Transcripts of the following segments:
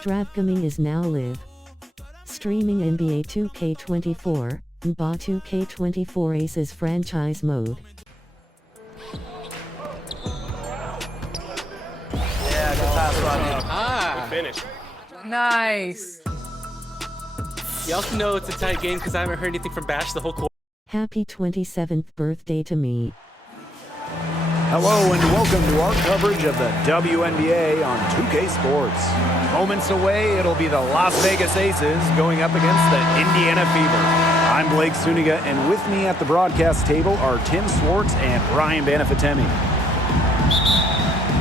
Draft coming is now live. Streaming NBA 2K24, Wnba 2K24 Aces franchise mode. Yeah, good pass, Rodney. Good finish. Nice. You also know it's a tight game because I haven't heard anything from Bash the whole quarter. Happy 27th birthday to me. Hello and welcome to our coverage of the WNBA on 2K Sports. Moments away, it'll be the Las Vegas Aces going up against the Indiana Fever. I'm Blake Suniga, and with me at the broadcast table are Tim Swartz and Ryan Banafitemi.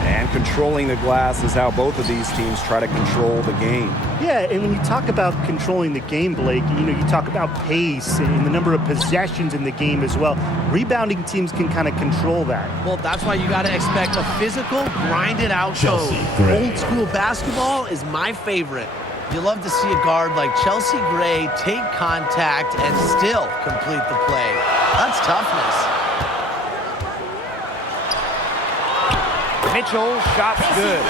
And controlling the glass is how both of these teams try to control the game. Yeah, and when you talk about controlling the game, Blake, you talk about pace and the number of possessions in the game as well. Rebounding teams can kind of control that. Well, that's why you got to expect a physical, grinded-out Chelsea game. Gray. Old school basketball is my favorite. You love to see a guard like Chelsea Gray take contact and still complete the play. That's toughness. Mitchell, shot's good.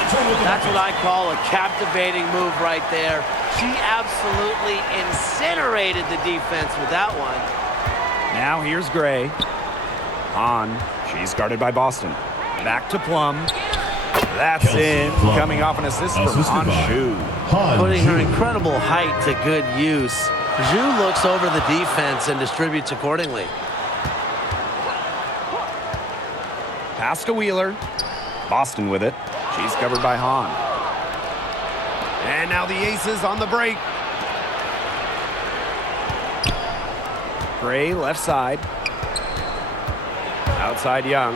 That's what I call a captivating move right there. She absolutely incinerated the defense with that one. Now here's Gray. Hahn, she's guarded by Boston. Back to Plum. That's Kelsey in, Plum. coming off an assist from Han Zhu. Putting her incredible height to good use. Zhu looks over the defense and distributes accordingly. Pass to Wheeler. Boston with it. She's covered by Hahn. And now the Aces on the break. Gray left side. Outside Young.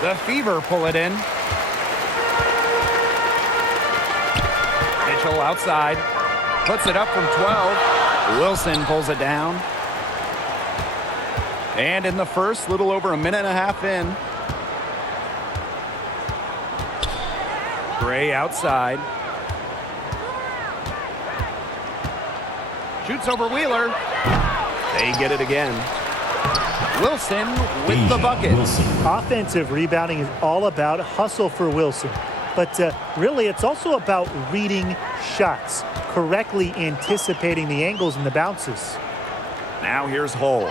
The Fever pull it in. Mitchell outside. Puts it up from 12. Wilson pulls it down. And in the first, little over a minute and a half in. Gray outside. Shoots over Wheeler. They get it again. Wilson with the bucket. Offensive rebounding is all about hustle for Wilson. But really, it's also about reading shots, correctly anticipating the angles and the bounces. Now here's Hull.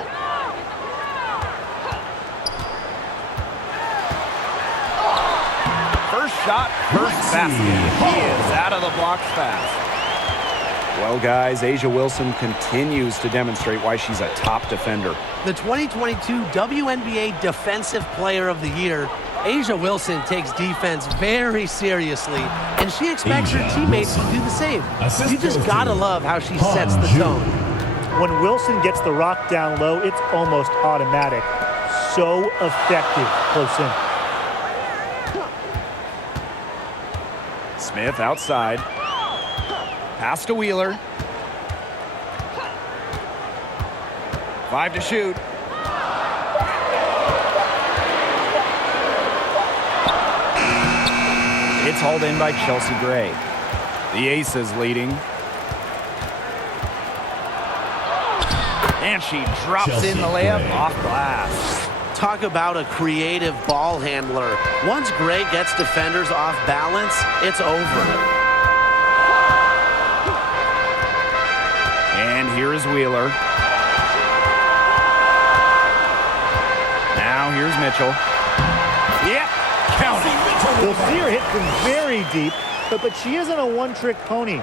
First shot, first basket. He is out of the blocks fast. Well, guys, A'ja Wilson continues to demonstrate why she's a top defender. The 2022 WNBA Defensive Player of the Year, A'ja Wilson takes defense very seriously, and she expects her teammates to do the same. You just gotta love how she sets the tone. When Wilson gets the rock down low, it's almost automatic. So effective close in. Smith outside. Pass to Wheeler. 5 to shoot. It's hauled in by Chelsea Gray. The Aces leading. And she drops Chelsea in the layup Gray. off glass. Talk about a creative ball handler. Once Gray gets defenders off balance, it's over. And here is Wheeler. Now here's Mitchell. Yep, count it. You'll see her hit from very deep, but she isn't a one-trick pony.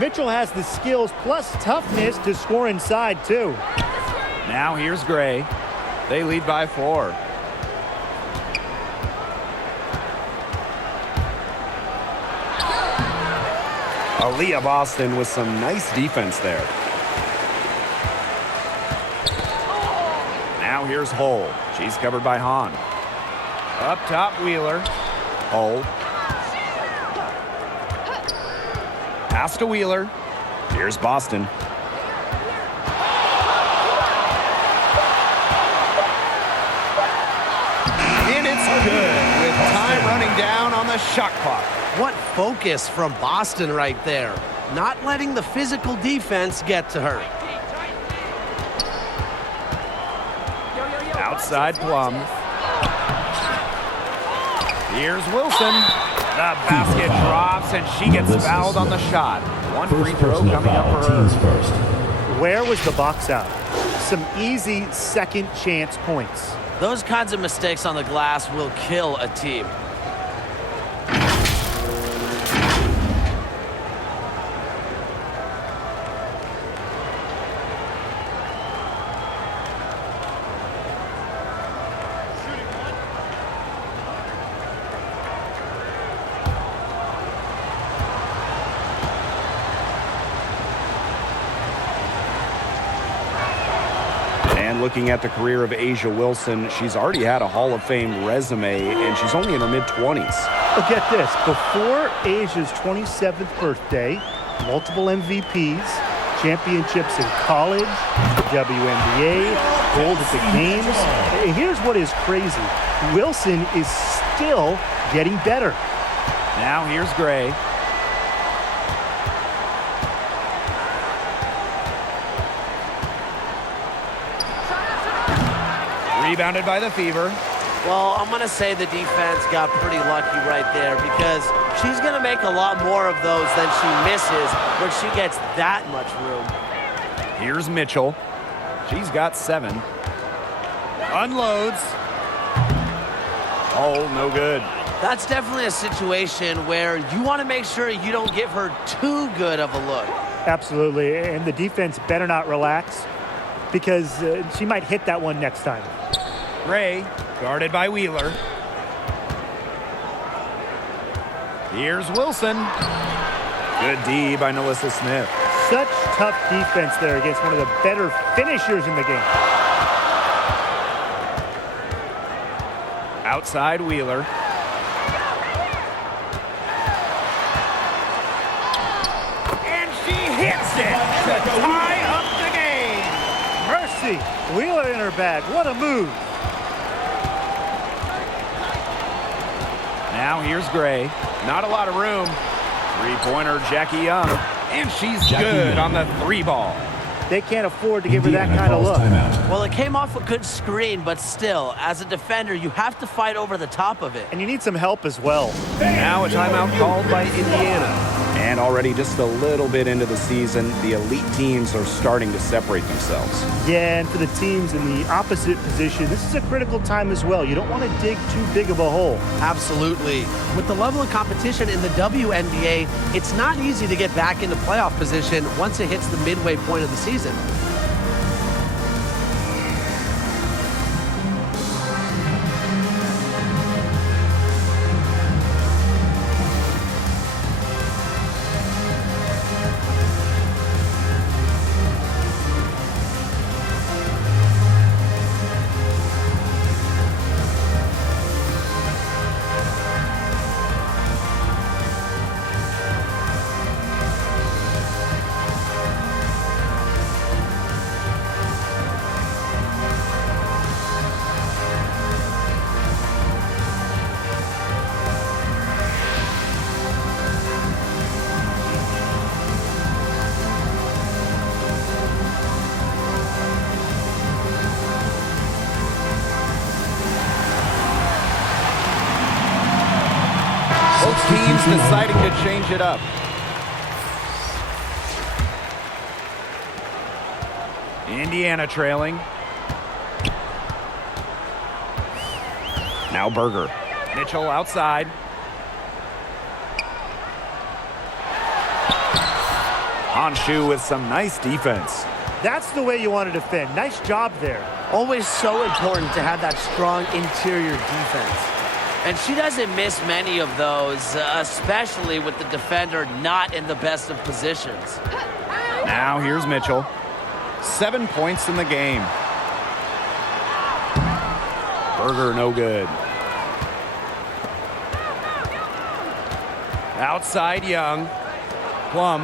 Mitchell has the skills plus toughness to score inside, too. Now here's Gray. They lead by 4. Aaliyah Boston with some nice defense there. Now here's Hull. She's covered by Hahn. Up top, Wheeler. Hull. Pass to Wheeler. Here's Boston. And it's good with time running down on the shot clock. What focus from Boston right there. Not letting the physical defense get to her. Outside Plum. Here's Wilson. The basket drops, and she gets fouled on the shot. One free throw coming up for her. Where was the box out? Some easy second chance points. Those kinds of mistakes on the glass will kill a team. And looking at the career of A'ja Wilson, she's already had a Hall of Fame resume, and she's only in her mid-20s. Look at this. Before Asia's 27th birthday, multiple MVPs, championships in college, the WNBA, gold at the games. And here's what is crazy. Wilson is still getting better. Now here's Gray. Rebounded by the Fever. Well, I'm going to say the defense got pretty lucky right there because she's going to make a lot more of those than she misses when she gets that much room. Here's Mitchell. She's got 7. Unloads. Oh, no good. That's definitely a situation where you want to make sure you don't give her too good of a look. Absolutely. And the defense better not relax because she might hit that one next time. Gray, guarded by Wheeler. Here's Wilson. Good D by Nalissa Smith. Such tough defense there against one of the better finishers in the game. Outside Wheeler. And she hits it to tie up the game. Mercy. Wheeler in her bag. What a move. Now here's Gray. Not a lot of room. Three-pointer Jackie Young. And she's good on the 3-ball. They can't afford to give her that kind of look. Well, it came off a good screen, but still, as a defender, you have to fight over the top of it. And you need some help as well. Now a timeout called by Indiana. And already just a little bit into the season, the elite teams are starting to separate themselves. Yeah, and for the teams in the opposite position, this is a critical time as well. You don't want to dig too big of a hole. Absolutely. With the level of competition in the WNBA, it's not easy to get back into playoff position once it hits the midway point of the season. Both teams deciding to change it up. Indiana trailing. Now Berger. Mitchell outside. Honshu with some nice defense. That's the way you want to defend. Nice job there. Always so important to have that strong interior defense. And she doesn't miss many of those, especially with the defender not in the best of positions. Now here's Mitchell. 7 points in the game. Berger no good. Outside Young. Plum.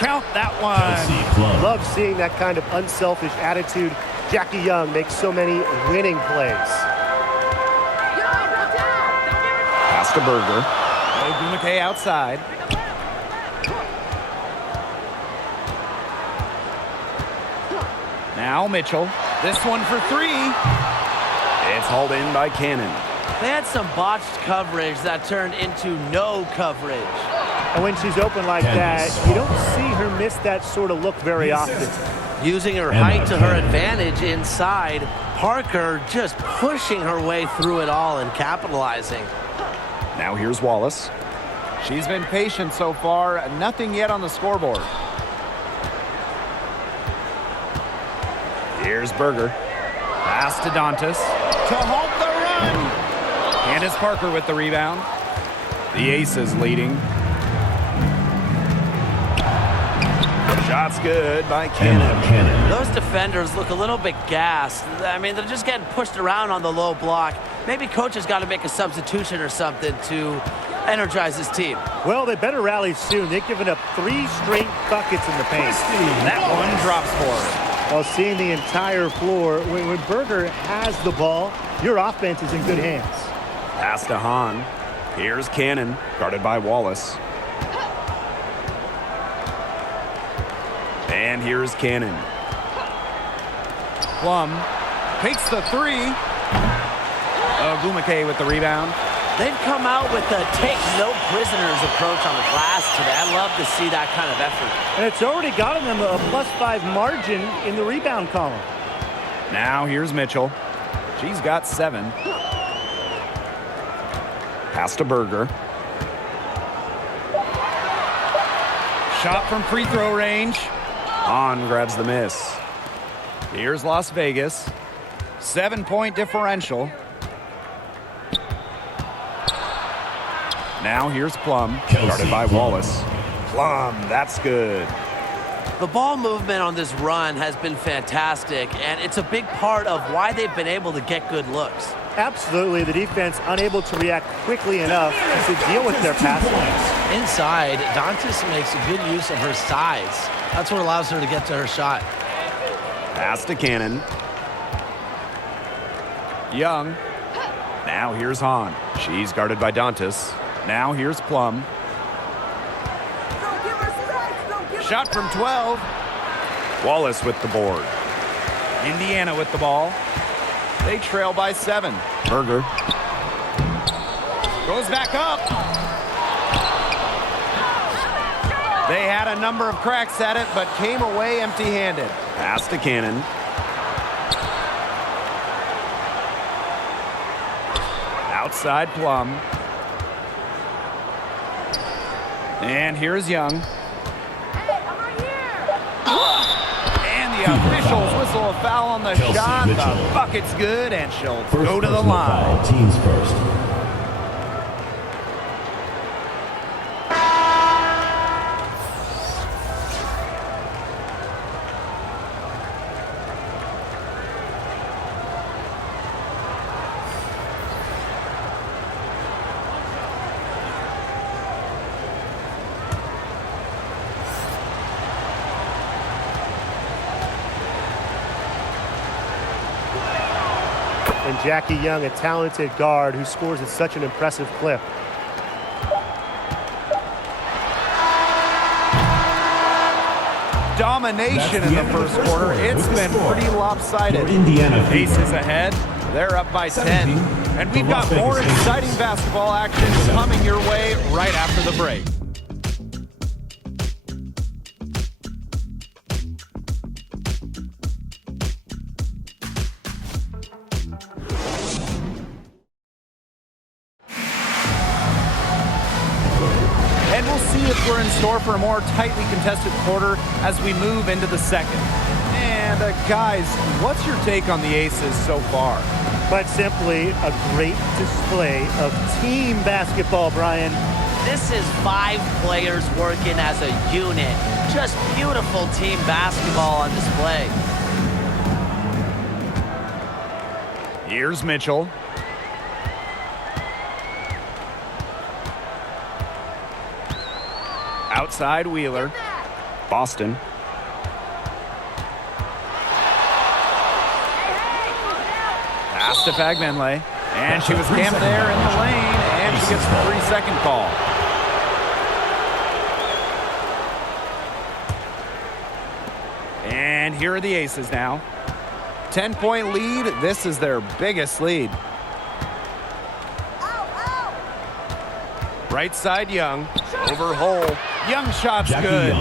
Count that one. Love seeing that kind of unselfish attitude. Jackie Young makes so many winning plays. Pass to Berger. Ogumake outside. Now Mitchell. This one for three. It's hauled in by Cannon. They had some botched coverage that turned into no coverage. And when she's open like that, you don't see her miss that sort of look very often. Using her height to her advantage inside, Parker just pushing her way through it all and capitalizing. Now here's Wallace. She's been patient so far. Nothing yet on the scoreboard. Here's Berger. Pass to Dantas. To halt the run. Candace Parker with the rebound. The Aces leading. Shot's good by Cannon. Those defenders look a little bit gassed. I mean, they're just getting pushed around on the low block. Maybe coach has got to make a substitution or something to energize his team. Well, they better rally soon. They've given up 3 straight buckets in the paint. That one drops for her. While seeing the entire floor, when Berger has the ball, your offense is in good hands. Pass to Hahn. Here's Cannon, guarded by Wallace. And here's Cannon. Plum takes the three. Wnba with the rebound. They've come out with a take no prisoners approach on the glass today. I love to see that kind of effort. And it's already gotten them a +5 margin in the rebound column. Now here's Mitchell. She's got 7. Pass to Berger. Shot from free throw range. Hahn grabs the miss. Here's Las Vegas. 7-point differential. Now here's Plum, guarded by Wallace. Plum, that's good. The ball movement on this run has been fantastic, and it's a big part of why they've been able to get good looks. Absolutely, the defense unable to react quickly enough to deal with their passing. Inside, Dantas makes a good use of her size. That's what allows her to get to her shot. Pass to Cannon. Young. Now here's Hahn. She's guarded by Dantas. Now here's Plum. Shot from 12. Wallace with the board. Indiana with the ball. They trail by 7. Berger goes back up. They had a number of cracks at it, but came away empty-handed. Pass to Cannon. Outside Plum. And here's Young. And the officials whistle a foul on the shot. The bucket's good, and she'll go to the line. Teams first. And Jackie Young, a talented guard who scores at such an impressive clip. Domination in the first quarter. It's been pretty lopsided. Aces ahead. They're up by 10. And we've got more exciting basketball action coming your way right after the break. And we'll see if we're in store for a more tightly contested quarter as we move into the second. And guys, what's your take on the Aces so far? But simply a great display of team basketball, Brian. This is 5 players working as a unit. Just beautiful team basketball on display. Here's Mitchell. Outside Wheeler. Boston. Pass to Fagbenle. And she was camped there in the lane, and she gets the 3-second call. And here are the Aces now. 10-point lead. This is their biggest lead. Right side, Young. Over hole. Young shot's good.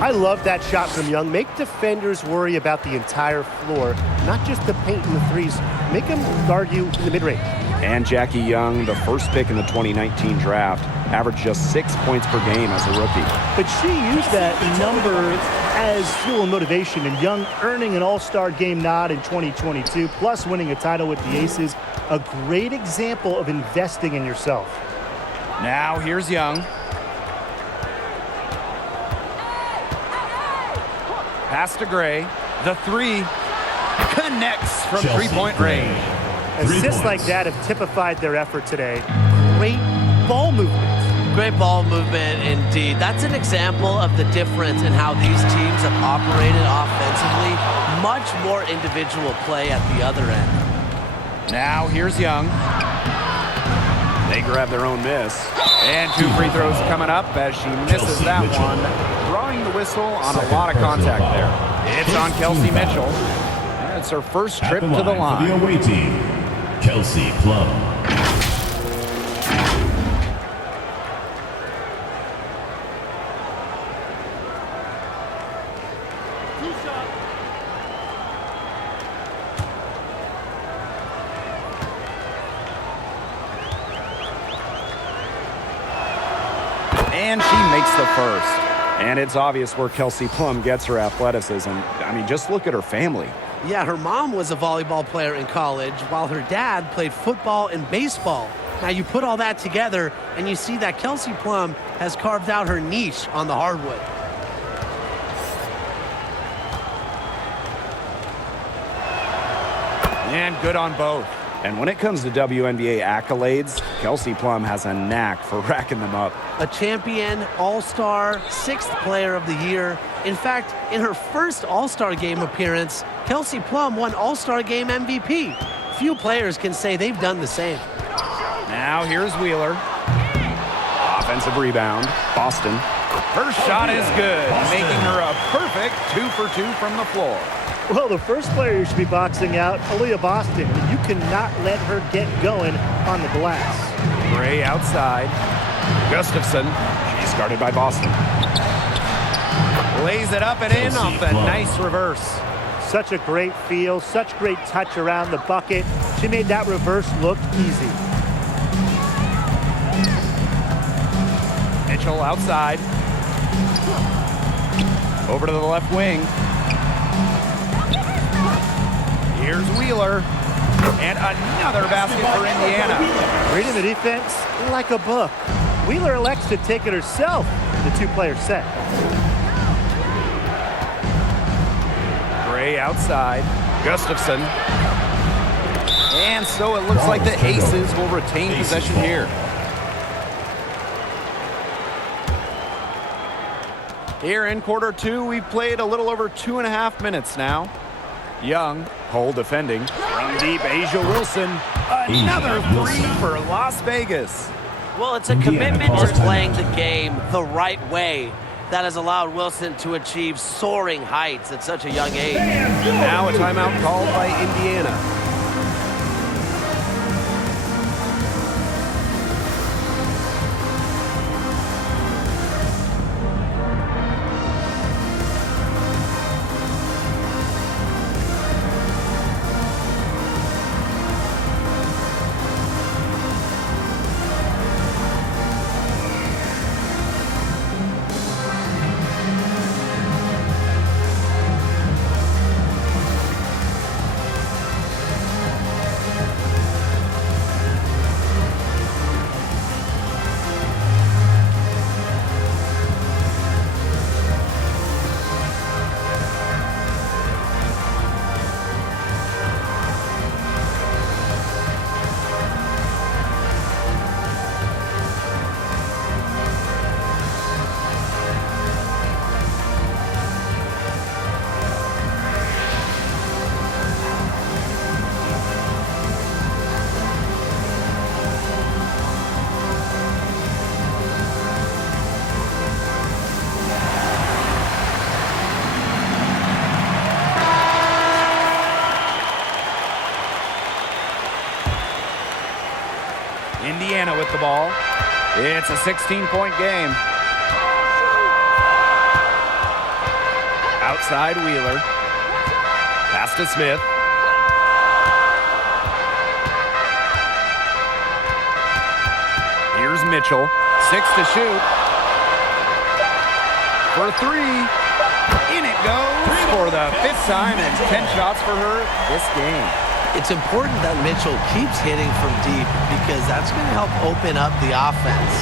I love that shot from Young. Make defenders worry about the entire floor, not just the paint and the threes. Make them guard you in the mid-range. And Jackie Young, the first pick in the 2019 draft, averaged just 6 points per game as a rookie. But she used that number as fuel and motivation, and Young earning an All-Star game nod in 2022, plus winning a title with the Aces. A great example of investing in yourself. Now here's Young. Pass to Gray. The three connects from three-point range. Assists like that have typified their effort today. Great ball movement. Great ball movement indeed. That's an example of the difference in how these teams have operated offensively. Much more individual play at the other end. Now here's Young. They grab their own miss. And 2 free throws coming up as she misses that one. Drawing the whistle on a lot of contact there. It's on Kelsey Mitchell. And it's her first trip to the line. For the away team, Kelsey Plum. And she makes the first. And it's obvious where Kelsey Plum gets her athleticism. I mean, just look at her family. Yeah, her mom was a volleyball player in college, while her dad played football and baseball. Now you put all that together, and you see that Kelsey Plum has carved out her niche on the hardwood. And good on both. And when it comes to WNBA accolades, Kelsey Plum has a knack for racking them up. A champion, all-star, 6th player of the year. In fact, in her first All-Star game appearance, Kelsey Plum won All-Star game MVP. Few players can say they've done the same. Now here's Wheeler. Offensive rebound. Boston. Her shot is good, making her a perfect 2 for 2 from the floor. Well, the first player you should be boxing out, Aaliyah Boston. You cannot let her get going on the glass. Gray outside. Gustafson. She's guarded by Boston. Lays it up and in off the nice reverse. Such a great feel, such great touch around the bucket. She made that reverse look easy. Mitchell outside. Over to the left wing. Here's Wheeler. And another basket for Indiana. Reading the defense like a book. Wheeler elects to take it herself, the 2-player set. Gray outside. Gustafson. And so it looks like the Aces will retain possession here. Here in quarter 2, we've played a little over 2.5 minutes now. Young, hole defending. From deep, Asia Wilson. Another 3 for Las Vegas. Well, it's a commitment to playing the game the right way that has allowed Wilson to achieve soaring heights at such a young age. Now a timeout called by Indiana. Indiana with the ball. It's a 16-point game. Outside Wheeler. Pass to Smith. Here's Mitchell. 6 to shoot. For 3. In it goes for the 5th time and 10 shots for her this game. It's important that Mitchell keeps hitting from deep because that's going to help open up the offense.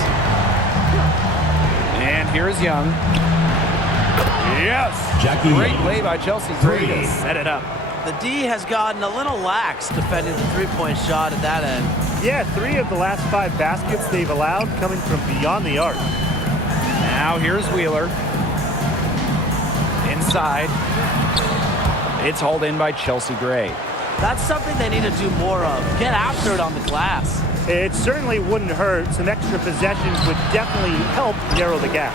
And here's Young. Yes! Great play by Chelsea Gray to set it up. The D has gotten a little lax defending the three-point shot at that end. Yeah, 3 of the last 5 baskets they've allowed coming from beyond the arc. Now here's Wheeler. Inside. It's hauled in by Chelsea Gray. That's something they need to do more of. Get after it on the glass. It certainly wouldn't hurt. Some extra possessions would definitely help narrow the gap.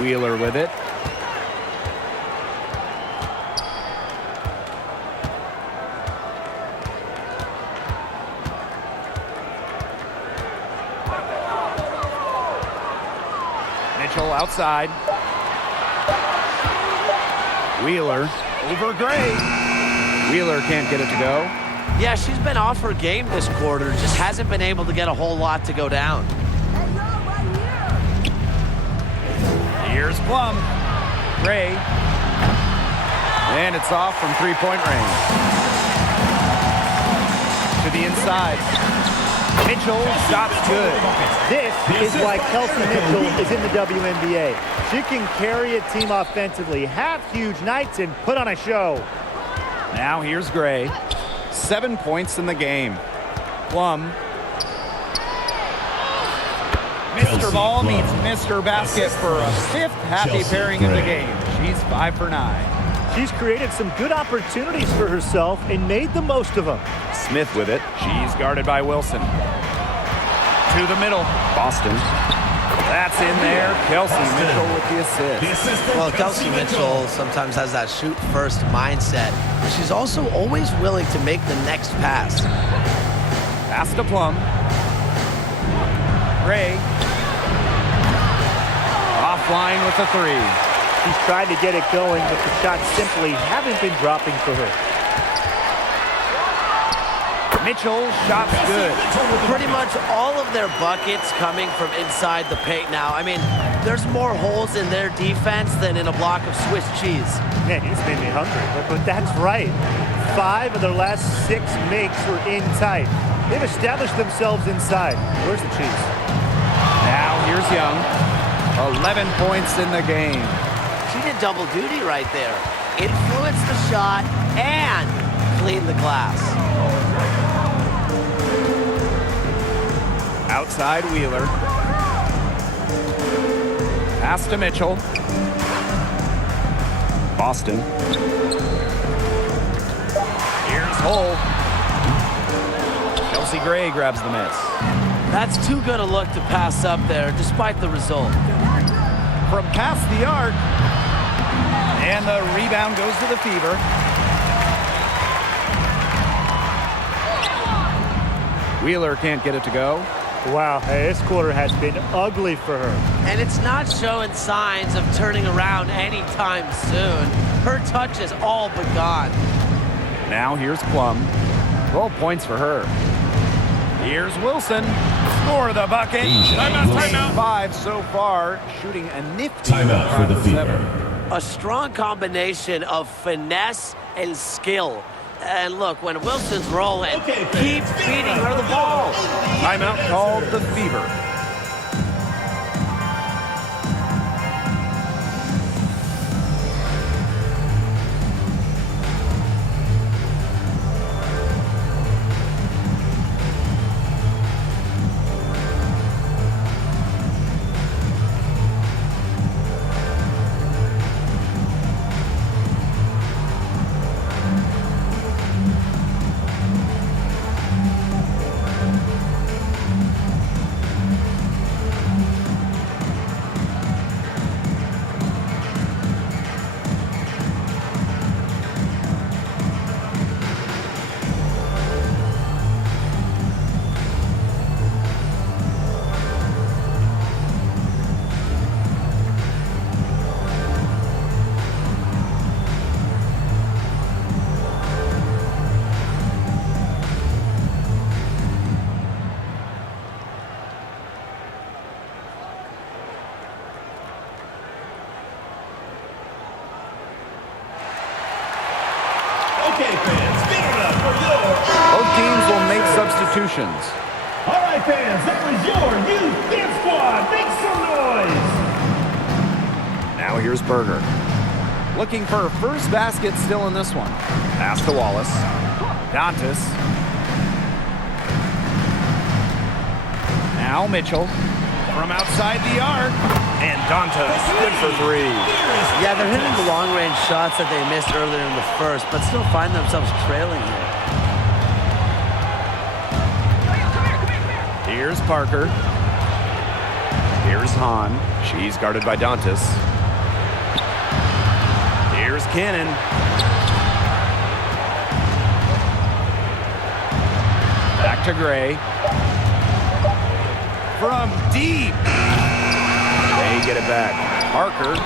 Wheeler with it. Mitchell outside. Wheeler over Gray. Wheeler can't get it to go. Yeah, she's been off her game this quarter. Just hasn't been able to get a whole lot to go down. Here's Plum. Gray. And it's off from three-point range. To the inside. Mitchell, shot's good. This is why Kelsey Mitchell is in the WNBA. She can carry a team offensively, have huge nights, and put on a show. Now here's Gray. 7 points in the game. Plum. Mr. Ball meets Mr. Basket for a 5th happy pairing of the game. She's 5 for 9. She's created some good opportunities for herself and made the most of them. Smith with it. She's guarded by Wilson. To the middle. Boston. That's in there. Kelsey Mitchell with the assist. Well, Kelsey Mitchell sometimes has that shoot-first mindset, but she's also always willing to make the next pass. Pass to Plum. Gray. Offline with the 3. She's tried to get it going, but the shots simply haven't been dropping for her. Mitchell, shot's good. Pretty much all of their buckets coming from inside the paint now. I mean, there's more holes in their defense than in a block of Swiss cheese. Man, you just made me hungry, but that's right. 5 of their last 6 makes were in tight. They've established themselves inside. Where's the cheese? Now here's Young. 11 points in the game. She did double duty right there. Influence the shot and clean the glass. Outside Wheeler. Pass to Mitchell. Boston. Here's Hull. Chelsea Gray grabs the miss. That's too good a look to pass up there, despite the result. From past the arc. And the rebound goes to the Fever. Wheeler can't get it to go. Wow, this quarter has been ugly for her. And it's not showing signs of turning around anytime soon. Her touch is all but gone. Now here's Plum. 12 points for her. Here's Wilson. Score the bucket. Timeout. 5 so far, shooting a nifty. Timeout for the Fever. A strong combination of finesse and skill. And look, when Wilson's rolling, keep feeding her the ball. Timeout called the Fever. teams will make substitutions. All right, fans, that was your youth dance squad. Make some noise. Now here's Berger. Looking for a first basket still in this one. Pass to Wallace. Dantas. Now Mitchell from outside the arc. And Dantas, good for three. Yeah, they're hitting the long-range shots that they missed earlier in the first, but still find themselves trailing here. Here's Parker. Here's Hahn. She's guarded by Dantas. Here's Cannon. Back to Gray. From deep. They get it back. Parker.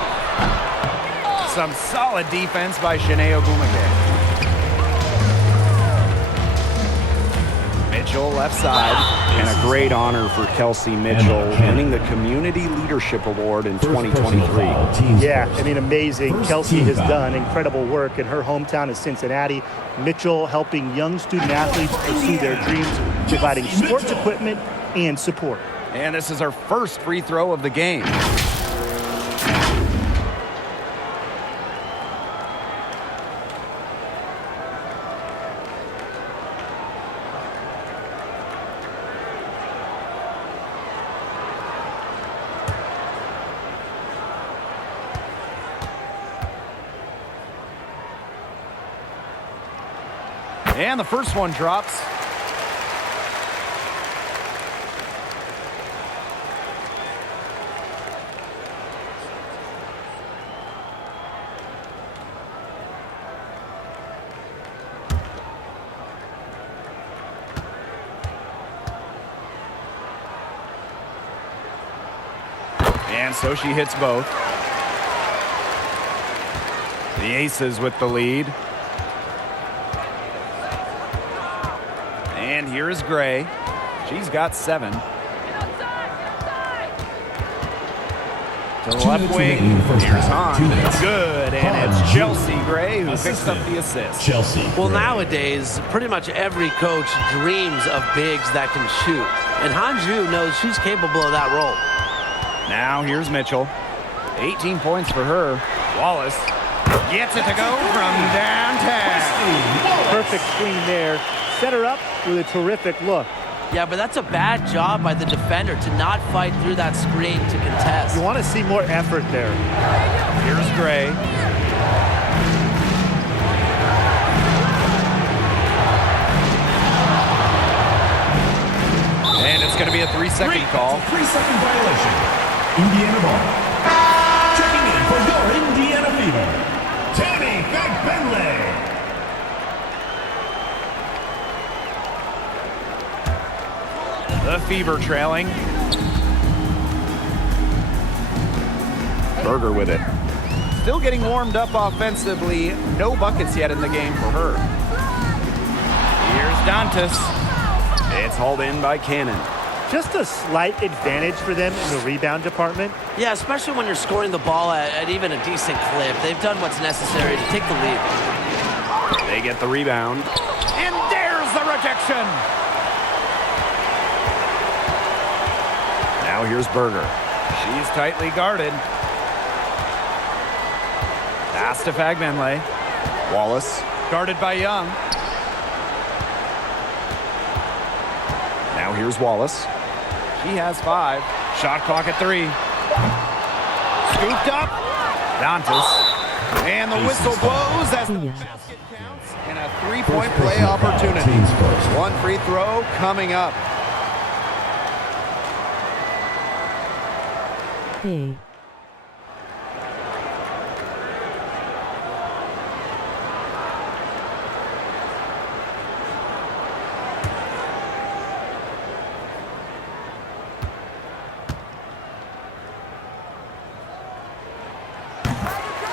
Some solid defense by Wnba. Mitchell left side. And a great honor for Kelsey Mitchell, winning the Community Leadership Award in 2023. Yeah, I mean, amazing. Kelsey has done incredible work in her hometown of Cincinnati. Mitchell helping young student athletes pursue their dreams, providing sports equipment and support. And this is our first free throw of the game. And the first one drops. And so she hits both. The Aces with the lead. And here is Gray. She's got 7. To the left wing. Here's Hahn. Good. And it's Chelsea Gray who picks up the assist. Chelsea. Well, nowadays, pretty much every coach dreams of bigs that can shoot. And Hanju knows she's capable of that role. Now here's Mitchell. 18 points for her. Wallace gets it to go from downtown. Perfect screen there. Set her up with a terrific look. Yeah, but that's a bad job by the defender to not fight through that screen to contest. You want to see more effort there. Here's Gray. And it's going to be a 3-second call. 3-second violation. Indiana ball. Checking in for your Indiana Fever, Tammy Bentley. The Fever trailing. Berger with it. Still getting warmed up offensively. No buckets yet in the game for her. Here's Dantas. It's hauled in by Cannon. Just a slight advantage for them in the rebound department. Yeah, especially when you're scoring the ball at even a decent clip. They've done what's necessary to take the lead. They get the rebound. And there's the rejection. Now here's Berger. She's tightly guarded. Pass to Fagbenle. Wallace guarded by Young. Now here's Wallace. She has 5. Shot clock at 3. Scooped up. Dantas. And the whistle blows as the basket counts. And a 3-point play opportunity. One free throw coming up. Hey.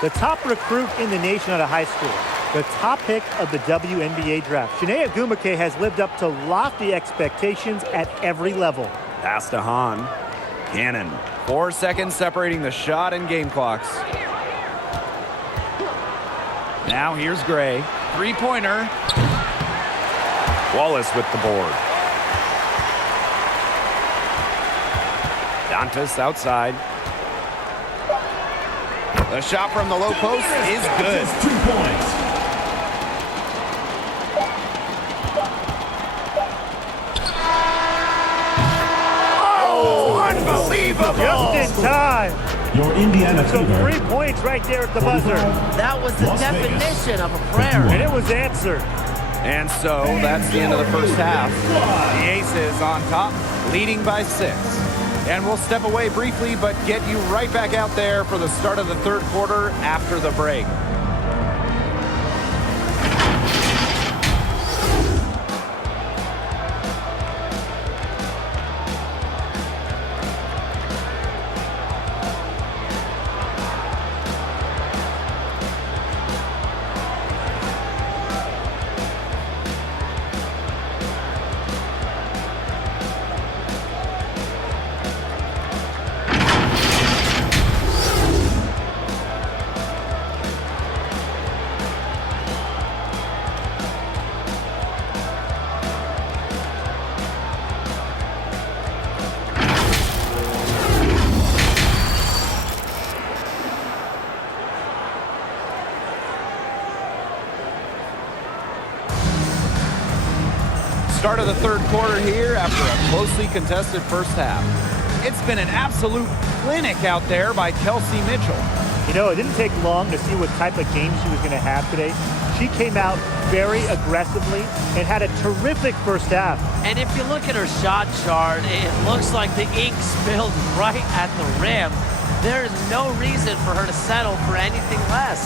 The top recruit in the nation out of high school. The top pick of the WNBA draft. Wnba has lived up to lofty expectations at every level. Pass to Hahn. Cannon. 4 seconds separating the shot and game clocks. Now here's Gray. 3-pointer. Wallace with the board. Dantas outside. The shot from the low post is good. Just 2 points. Oh, unbelievable! Just in time. Your Indiana So Fever. 3 points right there at the buzzer. That was the Las Vegas. definition of a prayer. And it was answered. And so that's the end of the first half. The Aces on top, leading by 6. And we'll step away briefly, but get you right back out there for the start of the third quarter after the break. Start of the third quarter here after a closely contested first half. It's been an absolute clinic out there by Kelsey Mitchell. You know, it didn't take long to see what type of game she was going to have today. She came out very aggressively and had a terrific first half. And if you look at her shot chart, it looks like the ink spilled right at the rim. There is no reason for her to settle for anything less.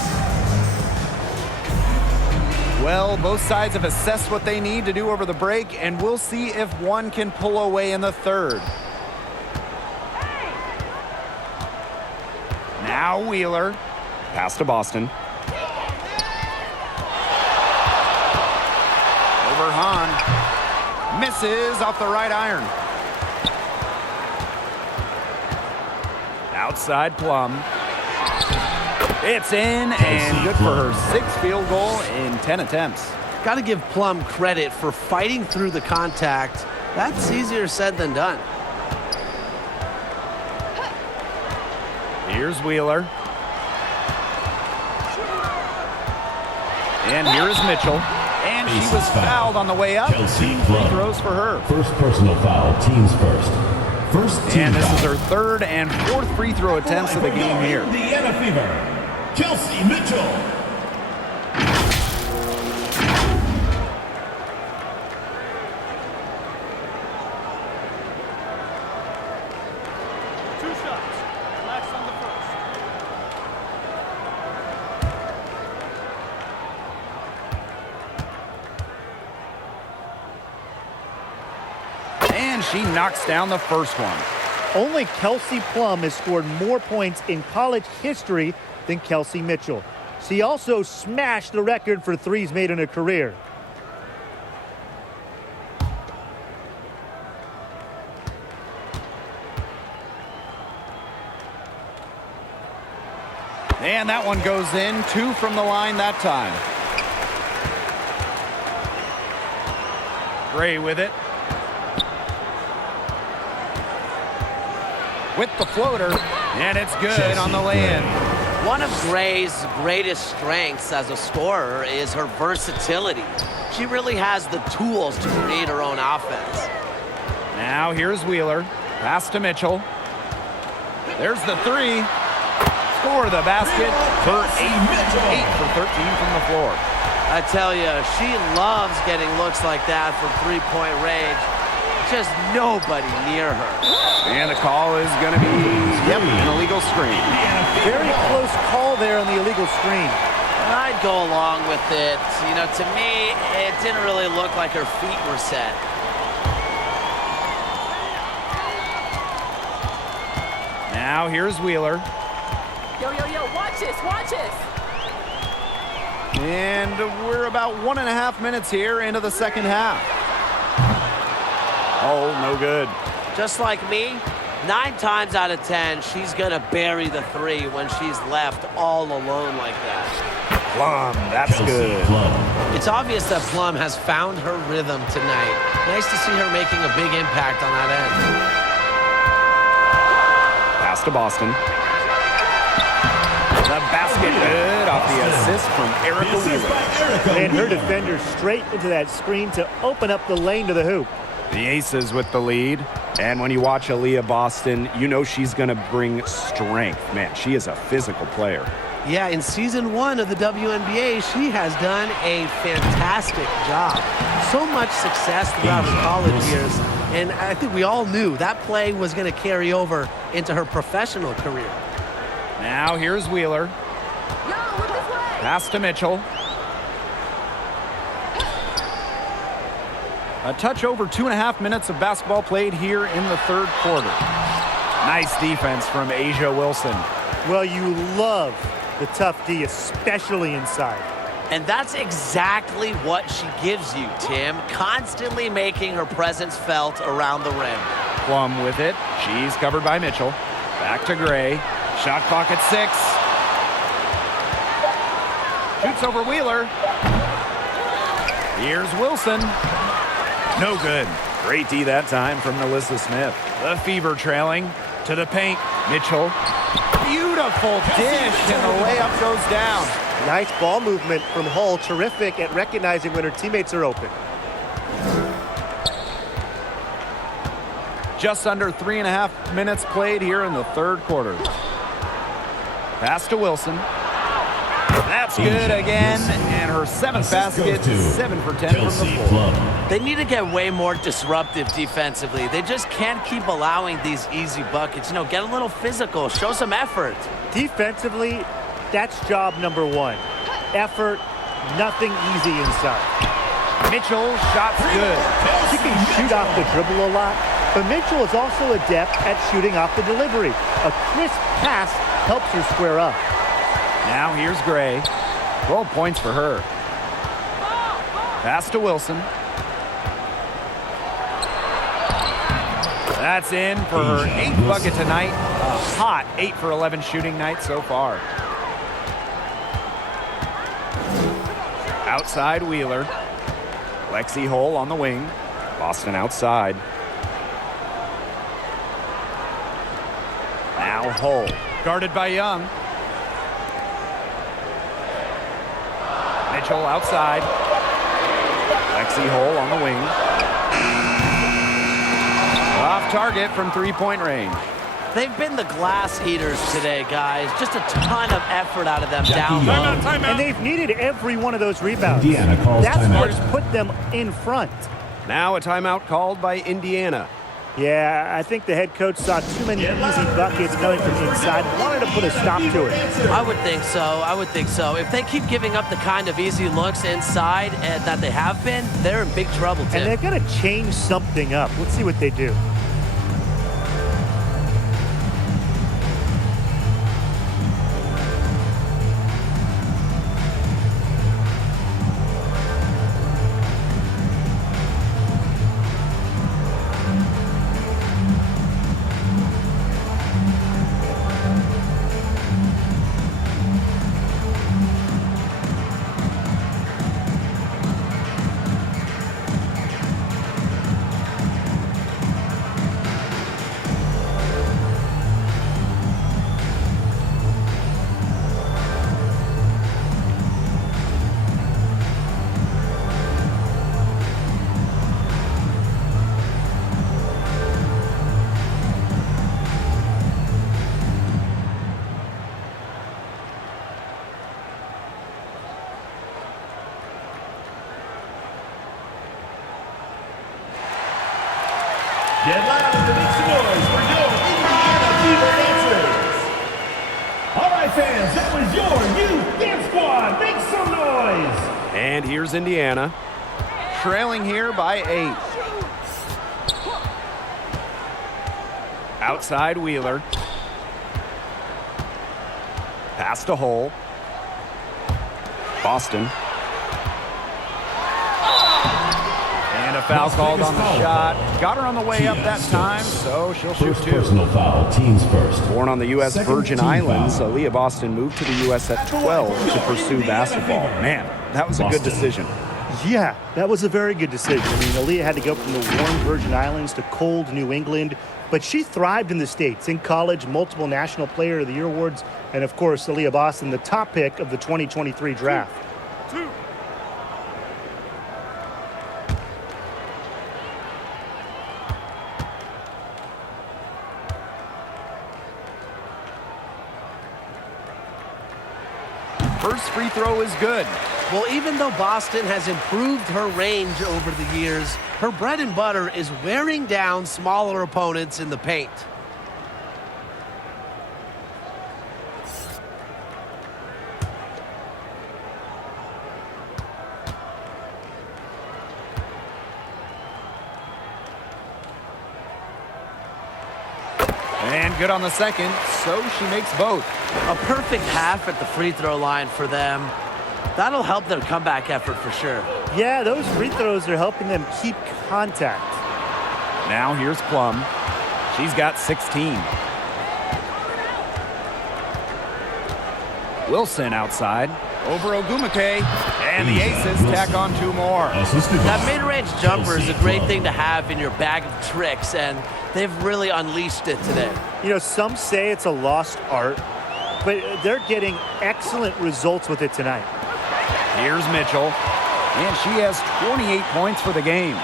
Well, both sides have assessed what they need to do over the break, and we'll see if one can pull away in the third. Now Wheeler. Pass to Boston. Over Hahn. Misses off the right iron. Outside Plum. It's in, and good for her 6th field goal in 10 attempts. Got to give Plum credit for fighting through the contact. That's easier said than done. Here's Wheeler. And here is Mitchell. And she was fouled on the way up. Kelsey Free Plum. throws for her. First personal foul, teams first. First team And this foul. is her 3rd and 4th free throw attempts of the game here. Indiana Fever. Kelsey Mitchell. And she knocks down the first one. Only Kelsey Plum has scored more points in college history than Kelsey Mitchell. She also smashed the record for threes made in her career. And that one goes in. 2 from the line that time. Gray with it. With the floater. And it's good on the lay-in. One of Gray's greatest strengths as a scorer is her versatility. She really has the tools to create her own offense. Now here's Wheeler. Pass to Mitchell. There's the 3. Score the basket for 8. 8 for 13 from the floor. I tell you, she loves getting looks like that from three-point range. Just nobody near her. And the call is going to be, an illegal screen. Very close call there on the illegal screen. And I'd go along with it. You know, to me, it didn't really look like her feet were set. Now here's Wheeler. Yo, watch this. And we're about 1.5 minutes here into the second half. Oh, no good. Just like me, 9 times out of 10, she's going to bury the 3 when she's left all alone like that. Plum, that's good. It's obvious that Plum has found her rhythm tonight. Nice to see her making a big impact on that end. Pass to Boston. The basket good off the assist from Erica Wheeler. And her defender straight into that screen to open up the lane to the hoop. The Aces with the lead. And when you watch Aaliyah Boston, you know she's going to bring strength. Man, she is a physical player. Yeah, in Season 1 of the WNBA, she has done a fantastic job. So much success throughout her college years. And I think we all knew that play was going to carry over into her professional career. Now here's Wheeler. Pass to Mitchell. A touch over 2.5 minutes of basketball played here in the third quarter. Nice defense from A'ja Wilson. Well, you love the tough D, especially inside. And that's exactly what she gives you, Tim. Constantly making her presence felt around the rim. Plum with it. She's covered by Mitchell. Back to Gray. Shot clock at 6. Shoots over Wheeler. Here's Wilson. No good. Great D that time from Melissa Smith. The Fever trailing to the paint. Mitchell. Beautiful dish, and the layup goes down. Nice ball movement from Hull. Terrific at recognizing when her teammates are open. Just under 3.5 minutes played here in the third quarter. Pass to Wilson. That's good again, and her 7th basket, 7 for 10 from the floor. They need to get way more disruptive defensively. They just can't keep allowing these easy buckets. You know, get a little physical, show some effort. Defensively, that's job number 1. Effort, nothing easy inside. Mitchell, shots good. She can shoot off the dribble a lot, but Mitchell is also adept at shooting off the delivery. A crisp pass helps her square up. Now here's Gray. 12 points for her. Pass to Wilson. That's in for her 8th bucket tonight. A hot 8 for 11 shooting night so far. Outside Wheeler. Lexi Hull on the wing. Boston outside. Now Hull. Guarded by Young. Mitchell outside. Lexi Hull on the wing. Off target from 3-point range. They've been the glass eaters today, guys. Just a ton of effort out of them down low. And they've needed every one of those rebounds. Indiana calls That's timeout. what's put them in front. Now a timeout called by Indiana. Yeah, I think the head coach saw too many easy buckets coming from inside. Wanted to put a stop to it. I would think so. I would think so. If they keep giving up the kind of easy looks inside that they have been, they're in big trouble, Tim. And they're going to change something up. Let's see what they do. Get loud and make some noise for your Indiana Fever dancers. All right, fans, that was your youth dance squad. Make some noise. And here's Indiana. Trailing here by 8. Outside Wheeler. Pass to Hull. Boston. And a foul Las called Vegas on the foul. shot. Got her on the way up that time, so she'll shoot First two. personal foul, teams first. Born on the U.S. Second Virgin team Islands, foul. Aaliyah Boston moved to the U.S. at 12 to pursue basketball. Man, that was a good Boston. decision. Yeah, that was a very good decision. I mean, Aaliyah had to go from the warm Virgin Islands to cold New England, but she thrived in the States. In college, multiple National Player of the Year awards, and of course, Aaliyah Boston, the top pick of the 2023 draft. First free throw is good. Well, even though Boston has improved her range over the years, her bread and butter is wearing down smaller opponents in the paint. And good on the second, so she makes both. A perfect half at the free throw line for them. That'll help their comeback effort for sure. Yeah, those free throws are helping them keep contact. Now here's Plum. She's got 16. Wilson outside. Over Ogumake. And the Aces tack on two more. That mid-range jumper is a great thing to have in your bag of tricks, and they've really unleashed it today. You know, some say it's a lost art, but they're getting excellent results with it tonight. Here's Mitchell. And she has 28 points for the game.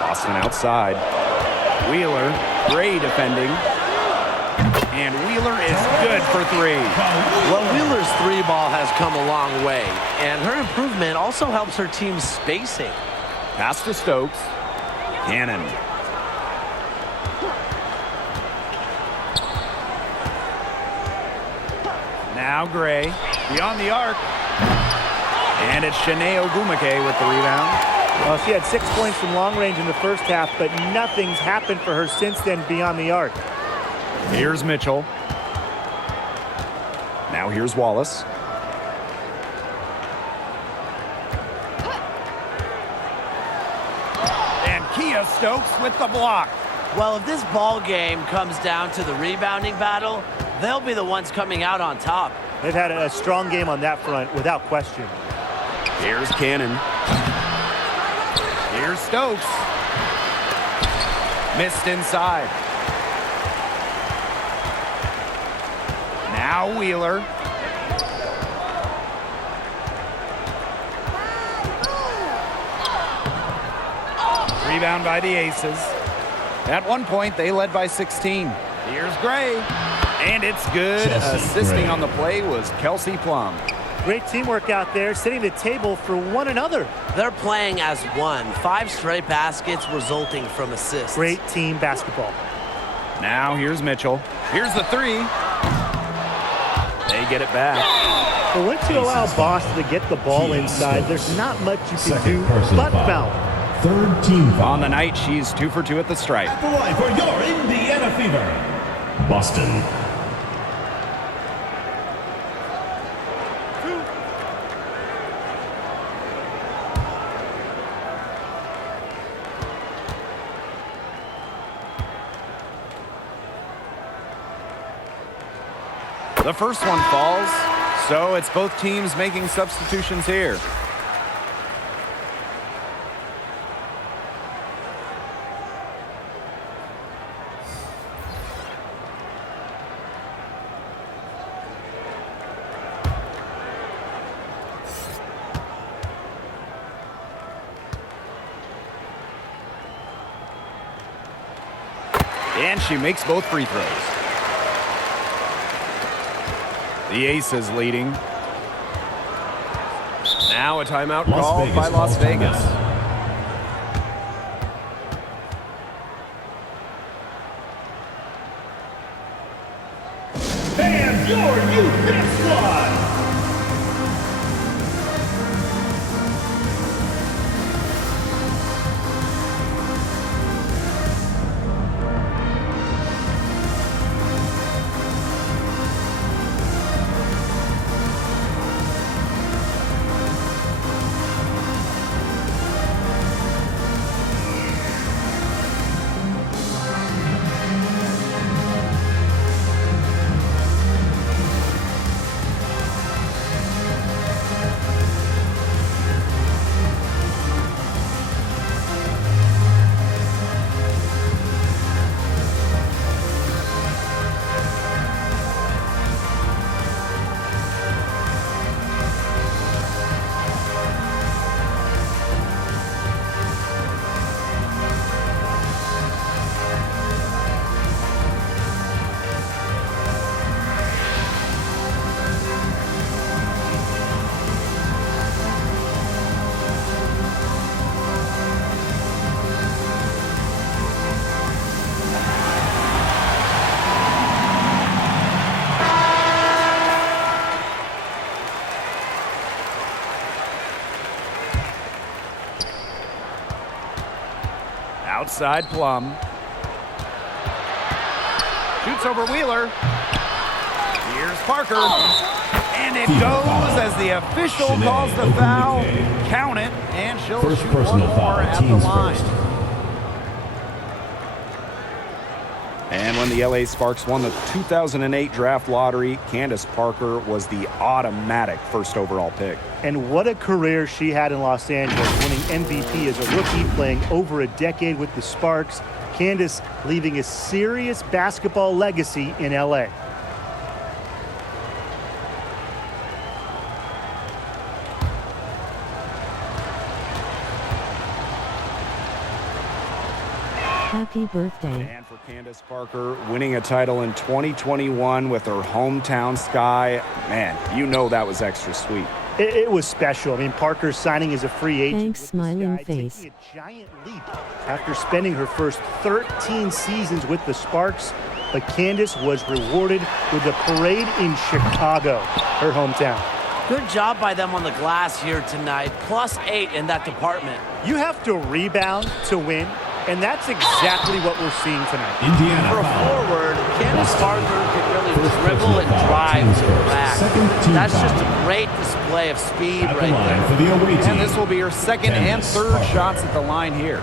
Boston outside. Wheeler, Gray defending. And Wheeler is good for three. Well, Wheeler's three ball has come a long way, and her improvement also helps her team's spacing. Pass to Stokes. Cannon. Now Gray. Beyond the arc. And it's Shanae Ogumake with the rebound. Well, she had 6 points from long range in the first half, but nothing's happened for her since then beyond the arc. Here's Mitchell. Now here's Wallace. And Kia Stokes with the block. Well, if this ball game comes down to the rebounding battle, they'll be the ones coming out on top. They've had a strong game on that front, without question. Here's Cannon. Here's Stokes. Missed inside. Now Wheeler. Rebound by the Aces. At one point, they led by 16. Here's Gray. And it's good. Assisting Gray. on the play was Kelsey Plum. Great teamwork out there, setting the table for one another. They're playing as one. 5 straight baskets resulting from assists. Great team basketball. Now here's Mitchell. Here's the three. They get it back. But once you allow Boston to get the ball inside, there's not much you can Second do personal but foul. foul. Third team foul. On the night, she's 2 for 2 at the stripe. The line for your Indiana Fever. Boston. The first one falls, so it's both teams making substitutions here. And she makes both free throws. The Aces leading. Now a timeout called by Las Vegas. And your youth dance squad. Outside Plum. Shoots over Wheeler. Here's Parker. And it goes as the official calls the foul. Count it, and she'll First shoot personal one more foul, at the teams line. first. And when the LA Sparks won the 2008 draft lottery, Candace Parker was the automatic first overall pick. And what a career she had in Los Angeles, winning MVP as a rookie, playing over a decade with the Sparks. Candace leaving a serious basketball legacy in LA. Happy birthday. And for Candace Parker, winning a title in 2021 with her hometown Sky, man, you know that was extra sweet. It was special. I mean, Parker signing as a free agent. Thanks, with the smiling Sky, face. taking a giant leap after spending her first 13 seasons with the Sparks. But Candace was rewarded with a parade in Chicago, her hometown. Good job by them on the glass here tonight. +8 in that department. You have to rebound to win, and that's exactly what we're seeing tonight. Indiana For a foul. forward, Candace Parker can really dribble and drive to the rack. Second team That's foul. just a great display of speed At the right line there. for the away team. And this will be her second and Candace third Parker. shots at the line here.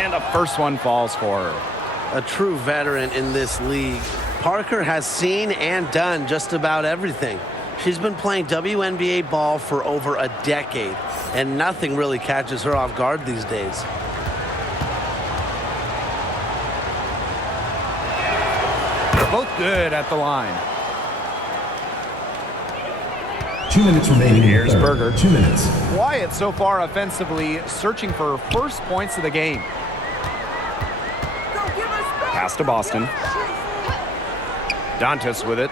And the first one falls for her. A true veteran in this league. Parker has seen and done just about everything. She's been playing WNBA ball for over a decade, and nothing really catches her off guard these days. They're both good at the line. 2 minutes remaining. in the Here's third. Berger. 2 minutes. Wyatt so far offensively searching for her first points of the game. Pass to Boston. Dantas with it.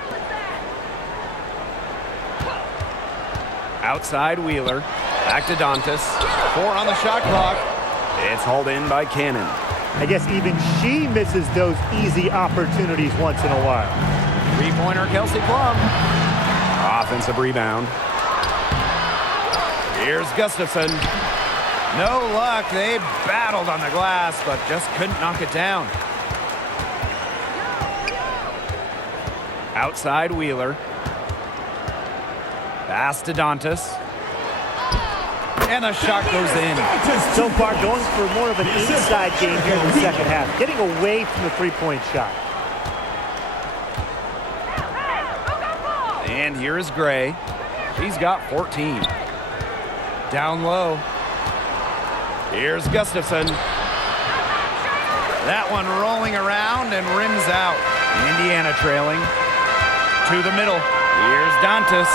Outside Wheeler. Back to Dantas. 4 on the shot clock. It's hauled in by Cannon. I guess even she misses those easy opportunities once in a while. Three-pointer Kelsey Plum. Offensive rebound. Here's Gustafson. No luck. They battled on the glass, but just couldn't knock it down. Outside Wheeler. Pass to Dantas. And the shot goes in. So far, going for more of an inside game here in the second half, getting away from the three-point shot. And here is Gray. She's got 14. Down low. Here's Gustafson. That one rolling around and rims out. Indiana trailing. To the middle. Here's Dantas.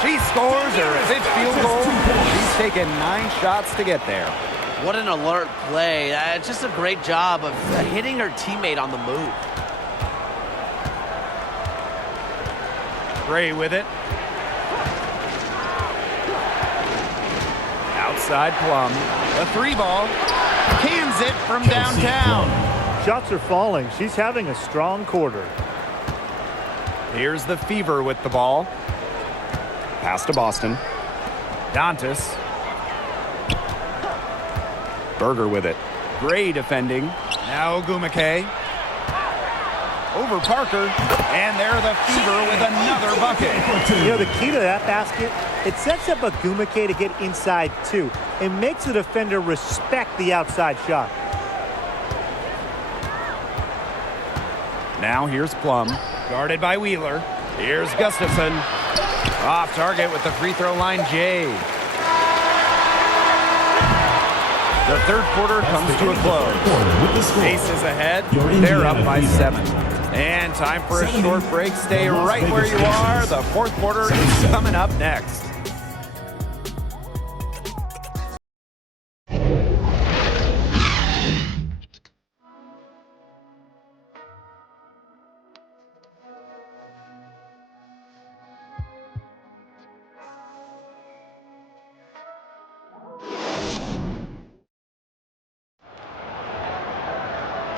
She scores her 5th field goal. She's taken 9 shots to get there. What an alert play. Just a great job of hitting her teammate on the move. Gray with it. Outside Plum. The 3-ball. Cans it from downtown. Shots are falling. She's having a strong quarter. Here's the Fever with the ball. Pass to Boston. Dantas. Berger with it. Gray defending. Now Gumake. Over Parker. And there the Fever with another bucket. You know, the key to that basket, it sets up a Gumake to get inside too. It makes the defender respect the outside shot. Now here's Plum. Guarded by Wheeler. Here's Gustafson. Off target with the free throw line, Jay. The third quarter comes to a close. Aces ahead. They're up by 7. And time for a short break. Stay right where you are. The fourth quarter is coming up next.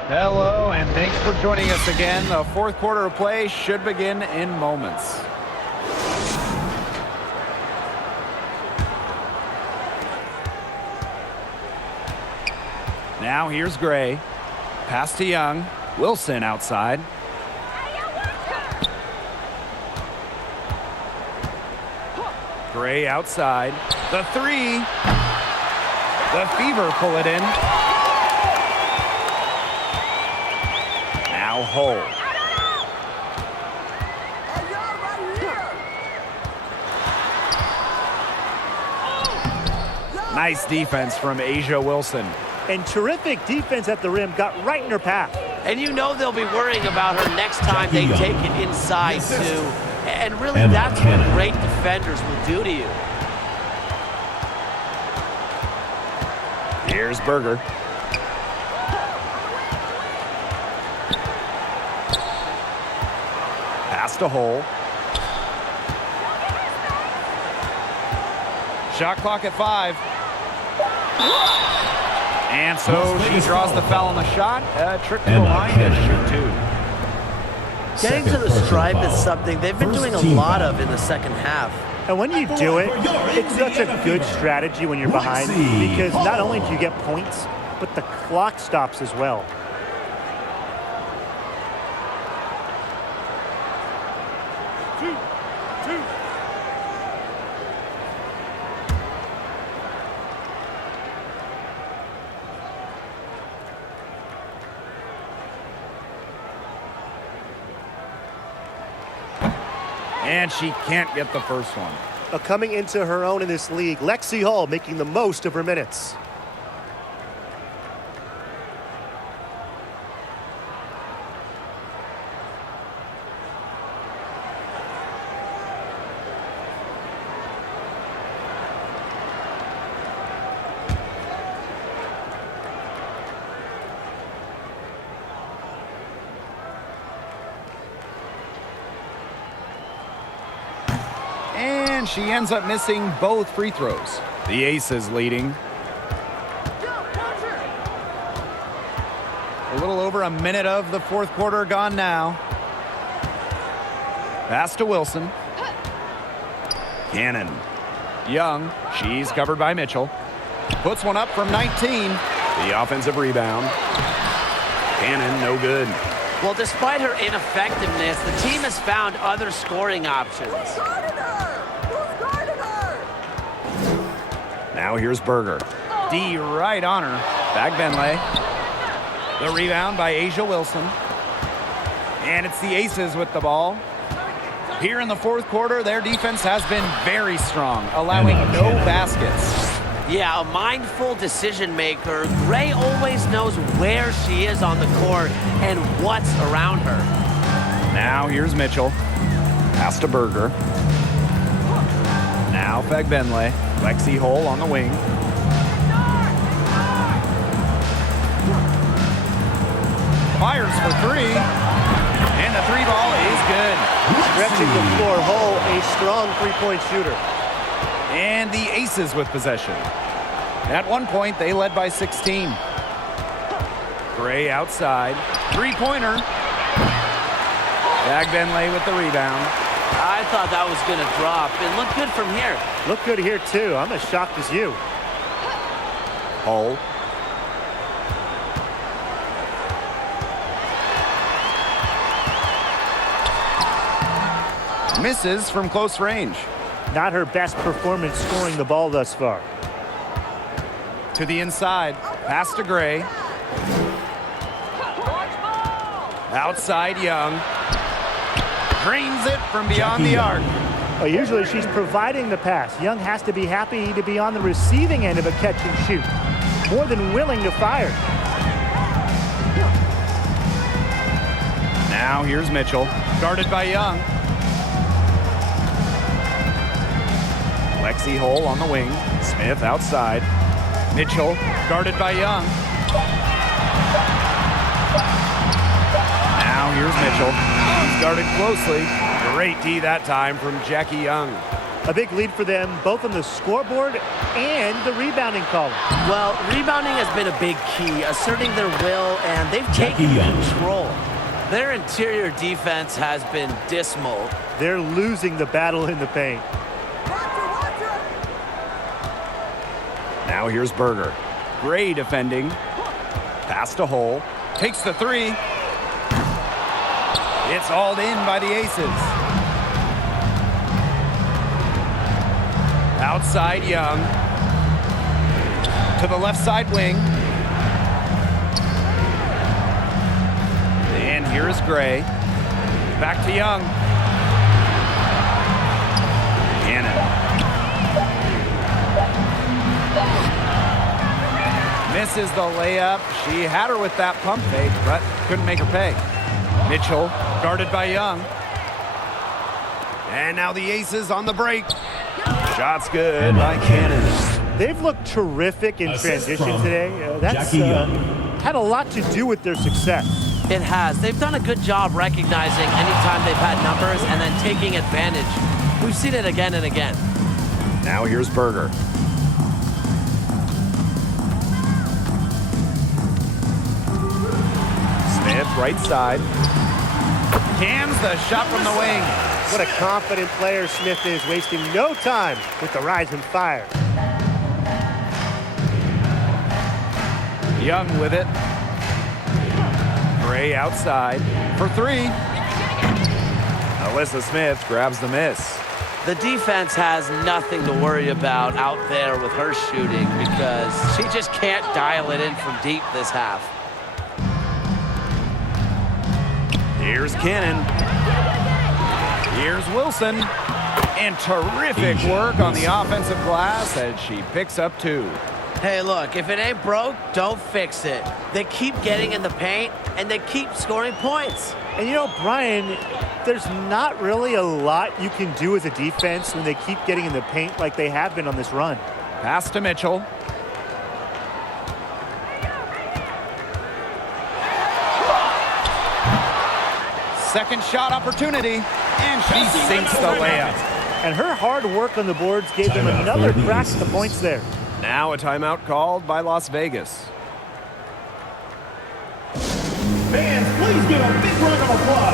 Hello for joining us again. The fourth quarter of play should begin in moments. Now here's Gray. Pass to Young. Wilson outside. Gray outside. The three. The Fever pull it in. Now Hull. Nice defense from A'ja Wilson. And terrific defense at the rim, got right in her path. And you know they'll be worrying about her next time they take it inside, too. And really, that's what great defenders will do to you. Here's Berger. Pass to Hull. Shot clock at 5. And so she draws the foul on the shot. Trip to the line to shoot 2. Getting to the stripe is something they've been doing a lot of in the second half. And when you do it, it's such a good strategy when you're behind, because not only do you get points, but the clock stops as well. And she can't get the first one. Coming into her own in this league, Lexi Hull making the most of her minutes. And she ends up missing both free throws. The Aces leading. A little over a minute of the fourth quarter gone now. Pass to Wilson. Cannon. Young. She's covered by Mitchell. Puts one up from 19. The offensive rebound. Cannon, no good. Well, despite her ineffectiveness, the team has found other scoring options. Now here's Berger. D right on her. Benley. The rebound by A'ja Wilson. And it's the Aces with the ball. Here in the fourth quarter, their defense has been very strong, allowing no baskets. Yeah, a mindful decision maker. Gray always knows where she is on the court and what's around her. Now here's Mitchell. Pass to Berger. Now Benley. Lexi Hull on the wing. Fires for 3. And the 3 ball is good. Stretching the floor, Hull, a strong three-point shooter. And the Aces with possession. At one point, they led by 16. Gray outside. Three-pointer. Benley with the rebound. I thought that was going to drop. It looked good from here. Look good here, too. I'm as shocked as you. Hull. Misses from close range. Not her best performance scoring the ball thus far. To the inside. Pass to Gray. Outside Young. Drains it from beyond the arc. Well, usually she's providing the pass. Young has to be happy to be on the receiving end of a catch and shoot. More than willing to fire. Now here's Mitchell. Guarded by Young. Lexi Hull on the wing. Smith outside. Mitchell guarded by Young. Now here's Mitchell. He's guarded closely. Great D that time from Jackie Young. A big lead for them, both on the scoreboard and the rebounding column. Well, rebounding has been a big key, asserting their will, and they've taken control. Their interior defense has been dismal. They're losing the battle in the paint. Now here's Berger. Gray defending. Pass to Hole. Takes the three. It's hauled in by the Aces. Outside Young. To the left side wing. And here is Gray. Back to Young. Cannon. Misses the layup. She had her with that pump fake, but couldn't make her pay. Mitchell guarded by Young. And now the Aces on the break. Shot's good by Cannon. They've looked terrific in transition today. That's had a lot to do with their success. It has. They've done a good job recognizing anytime they've had numbers and then taking advantage. We've seen it again and again. Now here's Berger. Smith, right side. Cans the shot from the wing. What a confident player Smith is, wasting no time with the rise and fire. Young with it. Gray outside for three. Alyssa Smith grabs the miss. The defense has nothing to worry about out there with her shooting because she just can't dial it in from deep this half. Here's Cannon. Here's Wilson. And terrific work on the offensive glass as she picks up two. Hey, look, if it ain't broke, don't fix it. They keep getting in the paint, and they keep scoring points. And you know, Brian, there's not really a lot you can do as a defense when they keep getting in the paint like they have been on this run. Pass to Mitchell. Second shot opportunity, and she sinks the layup. And her hard work on the boards gave them another crack at the points there. Now a timeout called by Las Vegas. Fans, please give a big round of applause